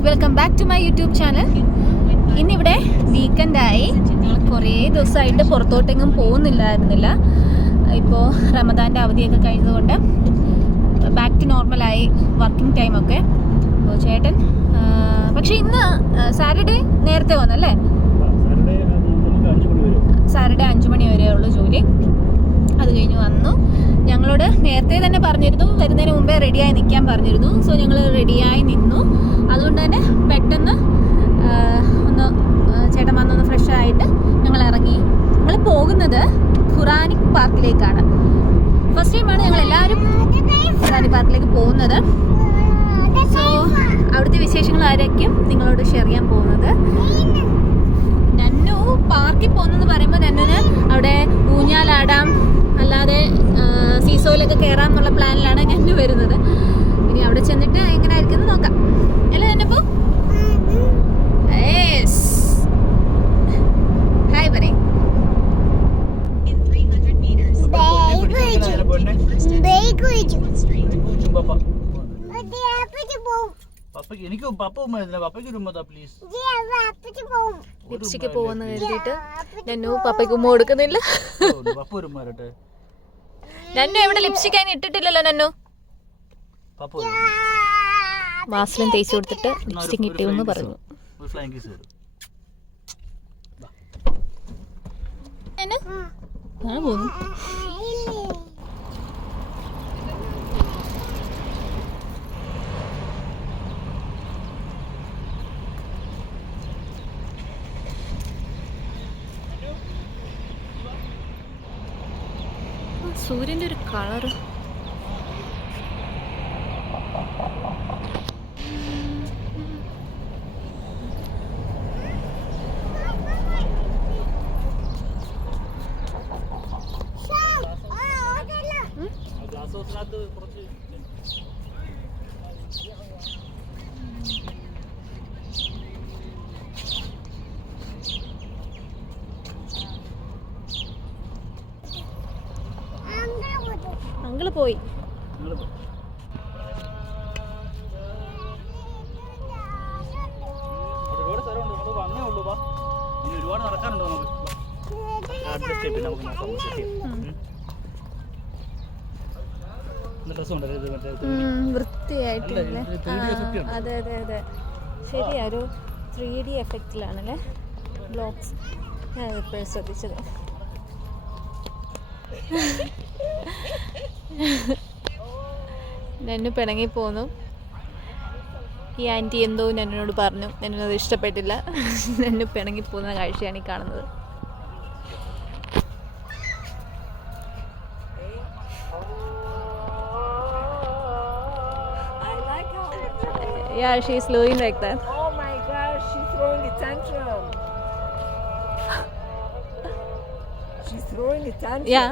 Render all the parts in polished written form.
Guys, welcome back to my YouTube channel. ഇന്നിവിടെ വീക്കെൻഡായി. ഞങ്ങൾ കുറേ ദിവസമായിട്ട് പുറത്തോട്ടെങ്ങും പോകുന്നില്ലായിരുന്നില്ല. ഇപ്പോൾ റമദാൻ്റെ അവധിയൊക്കെ കഴിഞ്ഞതുകൊണ്ട് ബാക്ക് ടു നോർമലായി വർക്കിംഗ് ടൈമൊക്കെ. അപ്പോൾ ചേട്ടൻ പക്ഷേ ഇന്ന് സാറ്റർഡേ നേരത്തെ വന്നല്ലേ? സാറ്റർഡേ 5 മണി വരെ ഉള്ളൂ ജോലി. അത് കഴിഞ്ഞ് വന്നു. ഞങ്ങളോട് നേരത്തെ തന്നെ പറഞ്ഞിരുന്നു, വരുന്നതിന് മുമ്പേ റെഡിയായി നിൽക്കാൻ പറഞ്ഞിരുന്നു. സോ ഞങ്ങൾ റെഡിയായി നിന്നു. അതുകൊണ്ട് തന്നെ പെട്ടെന്ന് ഒന്ന് ചേട്ടൻ വന്നൊന്ന് ഫ്രഷ് ആയിട്ട് ഞങ്ങൾ ഇറങ്ങി. ഞങ്ങൾ പോകുന്നത് ഖുറാനിക് പാർക്കിലേക്കാണ്. ഫസ്റ്റ് ടൈമാണ് ഞങ്ങൾ എല്ലാവരും ഖുറാനിക് പാർക്കിലേക്ക് പോകുന്നത്. സോ അവിടുത്തെ വിശേഷങ്ങൾ ആയിരിക്കും നിങ്ങളോട് ഷെയർ ചെയ്യാൻ പോകുന്നത്. നന്നു പാർക്കിൽ പോകുന്നതെന്ന് പറയുമ്പോൾ നന്നുവിന് അവിടെ ഊഞ്ഞാലാടാം, അല്ലാതെ സീസോയിലൊക്കെ കയറാം എന്നുള്ള പ്ലാനിലാണ് നന്നു വരുന്നത്. ഇനി അവിടെ ചെന്നിട്ട് എങ്ങനെ ആയിരിക്കും നോക്കാം അല്ലേ നന്നപ്പോ? ഹായ് പറയ്. ലിപ്സ്റ്റിക്ക് പോകുന്ന കരുതിയിട്ട് നന്നു പപ്പയ്ക്ക് ഉമ്മ കൊടുക്കുന്നില്ല. നന്നു എവിടെ ലിപ്സ്റ്റിക് അതിന് ഇട്ടിട്ടില്ലല്ലോ. നന്നു വാസലിൻ തേച്ച് കൊടുത്തിട്ട് ലിപ്സ്റ്റിക് ഇട്ടിയെന്ന് പറഞ്ഞു. സൂര്യൻ്റെ ഒരു കളറ്. അങ്കിള് പോയി. വൃത്തിയായിട്ടില്ലേ? അതെ അതെ അതെ, ശരിയാ. ഒരു 3D എഫക്റ്റിലാണല്ലേ ബ്ലോക്സ്. ഞാൻ ഇപ്പോഴും ശ്രദ്ധിച്ചത്. നന്നു പിണങ്ങി പോന്നു. ഈ ആൻറ്റി എന്തോ നന്നോട് പറഞ്ഞു, നന്നത് ഇഷ്ടപ്പെട്ടില്ല. നന്നു പിണങ്ങി പോകുന്ന കാഴ്ചയാണ് ഈ കാണുന്നത്. Yeah, she's slowing like that. Oh my gosh, she's throwing a tantrum. She's throwing a tantrum. Yeah.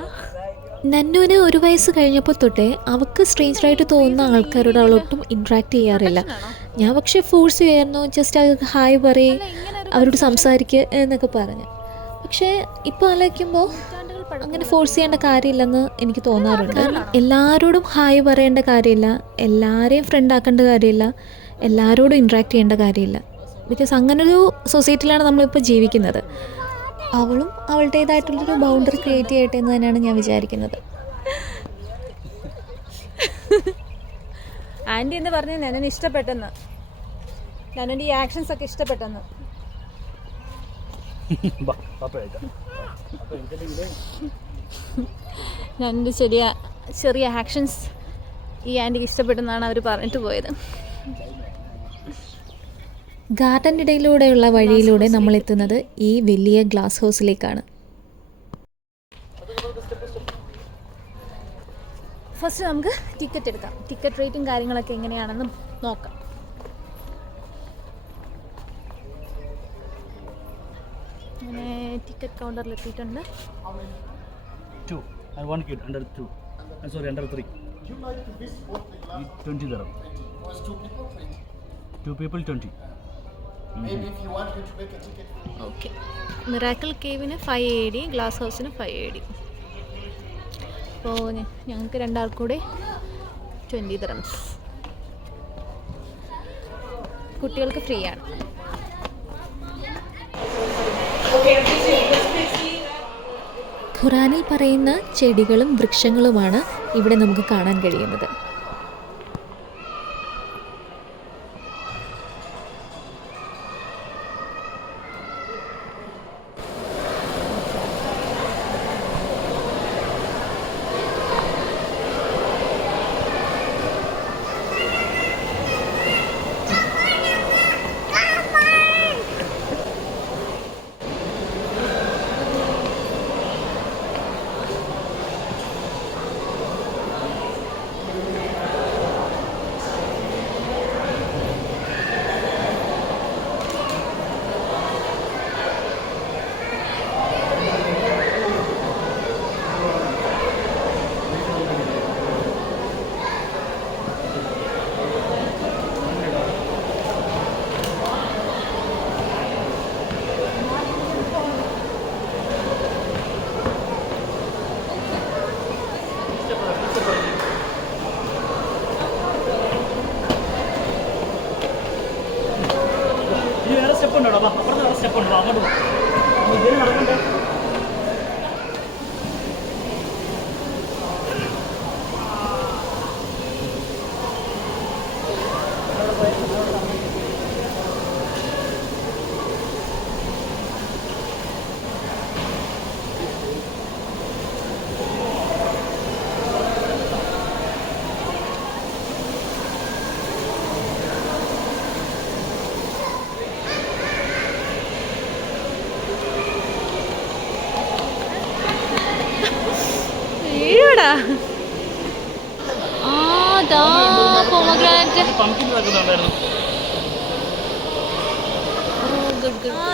നന്നുവിന് 1 വയസ്സ് കഴിഞ്ഞപ്പോൾ തൊട്ടേ അവൾക്ക് സ്ട്രേഞ്ചറായിട്ട് തോന്നുന്ന ആൾക്കാരോട് അവളൊട്ടും ഇൻട്രാക്ട് ചെയ്യാറില്ല. ഞാൻ പക്ഷേ ഫോഴ്സ് ചെയ്യായിരുന്നു, ജസ്റ്റ് അവർക്ക് ഹായ് പറയും, അവരോട് സംസാരിക്കുക എന്നൊക്കെ പറഞ്ഞു. പക്ഷേ ഇപ്പോൾ ആലോചിക്കുമ്പോൾ അങ്ങനെ ഫോഴ്സ് ചെയ്യേണ്ട കാര്യമില്ലെന്ന് എനിക്ക് തോന്നാറുണ്ട്. കാരണം എല്ലാവരോടും ഹായ് പറയേണ്ട കാര്യമില്ല, എല്ലാവരെയും ഫ്രണ്ട് ആക്കേണ്ട കാര്യമില്ല, എല്ലാവരോടും ഇൻട്രാക്ട് ചെയ്യേണ്ട കാര്യമില്ല. ബിക്കോസ് അങ്ങനൊരു സൊസൈറ്റിയിലാണ് നമ്മളിപ്പോൾ ജീവിക്കുന്നത്. അവളും അവളുടേതായിട്ടുള്ളൊരു ബൗണ്ടറി ക്രിയേറ്റ് ചെയ്യട്ടെ എന്ന് തന്നെയാണ് ഞാൻ വിചാരിക്കുന്നത്. ആൻറ്റി എന്ന് പറഞ്ഞ് നന്നിന് ഇഷ്ടപ്പെട്ടെന്ന്, നന്നിൻ്റെ ഈ ആക്ഷൻസ് ഒക്കെ ഇഷ്ടപ്പെട്ടെന്ന്. നന്നിൻ്റെ ചെറിയ ആക്ഷൻസ് ഈ ആൻറ്റിക്ക് ഇഷ്ടപ്പെട്ടെന്നാണ് അവർ പറഞ്ഞിട്ട് പോയത്. ഗാർഡൻ്റെ ഇടയിലൂടെയുള്ള വഴിയിലൂടെ നമ്മൾ എത്തുന്നത് ഈ വലിയ ഗ്ലാസ് ഹൗസിലേക്കാണ്. ഫസ്റ്റ് നമുക്ക് ടിക്കറ്റ് എടുക്കാം. ടിക്കറ്റ് റേറ്റും കാര്യങ്ങളൊക്കെ എങ്ങനെയാണെന്ന് നോക്കാം. അങ്ങനെ ടിക്കറ്റ് കൗണ്ടറിൽ എത്തിയിട്ടുണ്ട്. 2 and 1 kid under 2. Sorry, under 3. 20 dirham. 2 people 20. Maybe if you want me to make a ticket. Okay. Miracle കേവിന് 5 AD, ഗ്ലാസ് ഹൗസിന് 5 AD. അപ്പോൾ ഞങ്ങൾക്ക് രണ്ടാൾക്കൂടെ 20 dirhams. കുട്ടികൾക്ക് ഫ്രീ ആണ്. ഖുറാനിൽ പറയുന്ന ചെടികളും വൃക്ഷങ്ങളുമാണ് ഇവിടെ നമുക്ക് കാണാൻ കഴിയുന്നത്.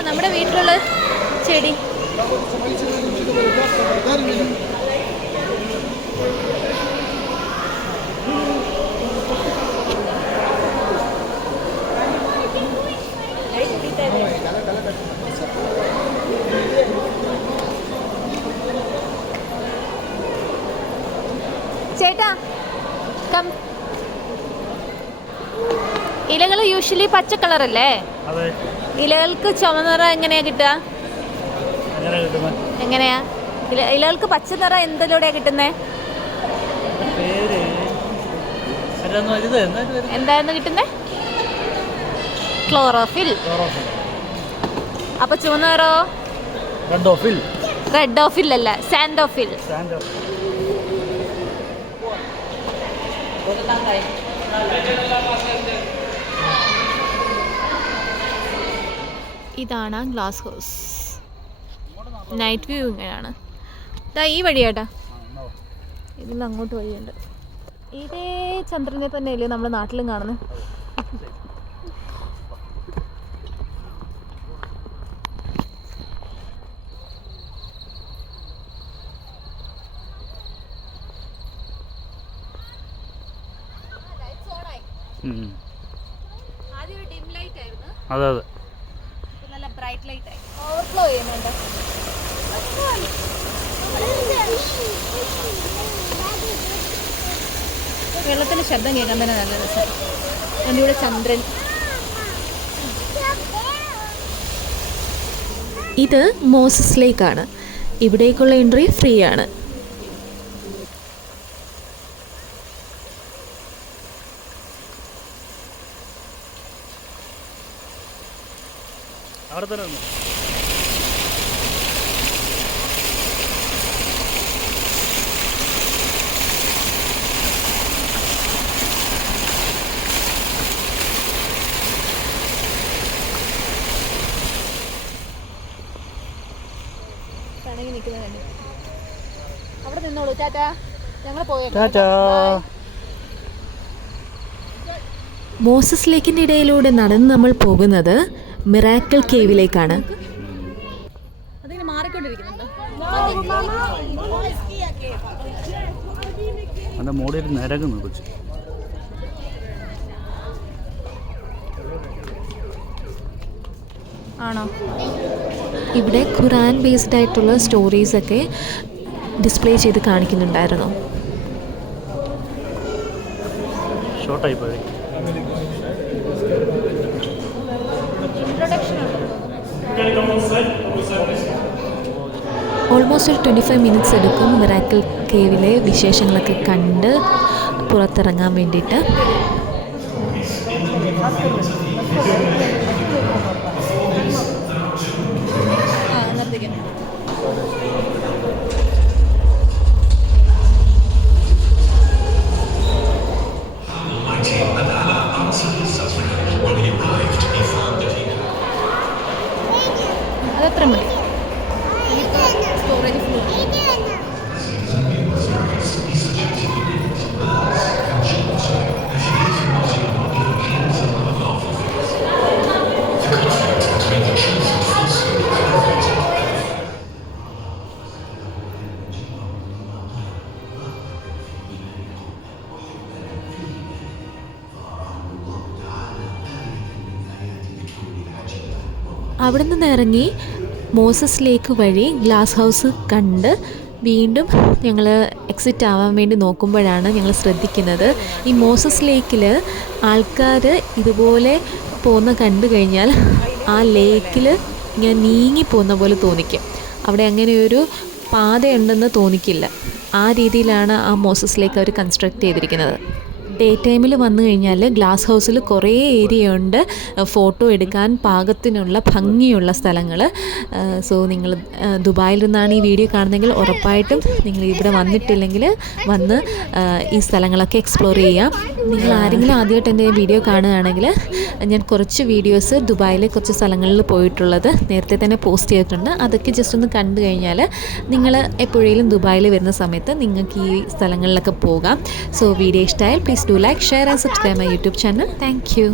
നമ്മുടെ വീട്ടിലുള്ള ചെടി. ചേട്ടാ കം. ഇലകൾ യൂഷ്വലി പച്ച കളറല്ലേ? ഇലകൾക്ക് ചുവന്ന നിറം എങ്ങനെയാ കിട്ടുക? എങ്ങനെയാ ഇലകൾക്ക് പച്ച നിറം എന്തിലൂടെയാ കിട്ടുന്നേ? എന്തായിരുന്നു കിട്ടുന്നേ? ക്ലോറോഫിൽ. അപ്പൊ ചുവന്ന നിറോ? റെഡ് ഓഫിൽ അല്ല, സാൻഡോഫിൽ. ഇതാണ് ഗ്ലാസ് ഹൗസ്. നൈറ്റ് വ്യൂ ഇങ്ങനെയാണ്. ഈ വഴിയാട്ടാ, ഇതിൽ അങ്ങോട്ട് വഴിയുണ്ട്. ഇതേ ചന്ദ്രനെ തന്നെയല്ലേ നമ്മുടെ നാട്ടിലും കാണുന്നത്? അതെ അതെ, നല്ല ബ്രൈറ്റ് ലൈറ്റ് ആയി. ഓവർഫ്ലോ ചെയ്യുന്നുണ്ട്. വെള്ളത്തിന്റെ ശബ്ദം കേൾക്കാൻ തന്നെ നല്ല രസം. അതിൻ്റെ കൂടെ ചന്ദ്രൻ. ഇത് മോസസ് ലേക്കാണ്. ഇവിടേക്കുള്ള എൻട്രി ഫ്രീ ആണ്. അവിടെ തന്നെ പിണങ്ങി നിൽക്കുന്നത് അവിടെ നിന്നോളൂ. ടാറ്റാ, ഞങ്ങൾ പോയേക്കാം. ടാറ്റാ. മോസസ് ലേക്കിൻ്റെ ഇടയിലൂടെ നടന്ന് നമ്മൾ പോകുന്നത് മിറാക്കിൾ കേവിലേക്കാണ്. അതിന് മാറിക്കൊണ്ടിരിക്കുന്നുണ്ടോ? അതിൻ്റെ മോളിൽ നിരങ്ങുന്നു കൊച്ചു. ആണോ? ഇവിടെ ഖുറാൻ ബേസ്ഡ് ആയിട്ടുള്ള സ്റ്റോറീസൊക്കെ ഡിസ്പ്ലേ ചെയ്ത് കാണിക്കുന്നുണ്ടായിരുന്നു. ഷോർട്ടായി പോയി. ഓൾമോസ്റ്റ് ഒരു 25 മിനിറ്റ്സ് എടുക്കും മിറാക്കിൾ കേവിലെ വിശേഷങ്ങളൊക്കെ കണ്ട് പുറത്തിറങ്ങാൻ വേണ്ടിയിട്ട്. അതത്ര മതി. Storage full. അവിടെ നിന്ന് ഇറങ്ങി മോസസ് ലേക്ക് വഴി ഗ്ലാസ് ഹൗസ് കണ്ട് വീണ്ടും ഞങ്ങൾ എക്സിറ്റ് ആവാൻ വേണ്ടി നോക്കുമ്പോഴാണ് ഞങ്ങൾ ശ്രദ്ധിക്കുന്നത്, ഈ മോസസ് ലേക്കിൽ ആൾക്കാർ ഇതുപോലെ പോകുന്ന കണ്ടു കഴിഞ്ഞാൽ ആ ലേക്കിൽ ഇങ്ങനെ നീങ്ങി പോകുന്ന പോലെ തോന്നിക്കും. അവിടെ അങ്ങനെയൊരു പാതയുണ്ടെന്ന് തോന്നിക്കില്ല. ആ രീതിയിലാണ് ആ മോസസ് ലേക്ക് അവർ കൺസ്ട്രക്റ്റ് ചെയ്തിരിക്കുന്നത്. ഡേ ടൈമിൽ വന്നു കഴിഞ്ഞാൽ ഗ്ലാസ് ഹൗസിൽ കുറേ ഏരിയ ഉണ്ട് ഫോട്ടോ എടുക്കാൻ പാകത്തിനുള്ള ഭംഗിയുള്ള സ്ഥലങ്ങൾ. സോ നിങ്ങൾ ദുബായിൽ നിന്നാണ് ഈ വീഡിയോ കാണുന്നതെങ്കിൽ ഉറപ്പായിട്ടും നിങ്ങൾ ഇവിടെ വന്നിട്ടില്ലെങ്കിൽ വന്ന് ഈ സ്ഥലങ്ങളൊക്കെ എക്സ്പ്ലോർ ചെയ്യാം. നിങ്ങൾ ആരെങ്കിലും ആദ്യമായിട്ട് എൻ്റെ വീഡിയോ കാണുകയാണെങ്കിൽ ഞാൻ കുറച്ച് വീഡിയോസ് ദുബായിലെ കുറച്ച് സ്ഥലങ്ങളിൽ പോയിട്ടുള്ളത് നേരത്തെ തന്നെ പോസ്റ്റ് ചെയ്തിട്ടുണ്ട്. അതൊക്കെ ജസ്റ്റ് ഒന്ന് കണ്ടു കഴിഞ്ഞാൽ നിങ്ങൾ എപ്പോഴേലും ദുബായിൽ വരുന്ന സമയത്ത് നിങ്ങൾക്ക് ഈ സ്ഥലങ്ങളിലൊക്കെ പോകാം. സോ വീഡിയോ ഇഷ്ടമായാൽ please do like, share and subscribe my YouTube channel. Thank you.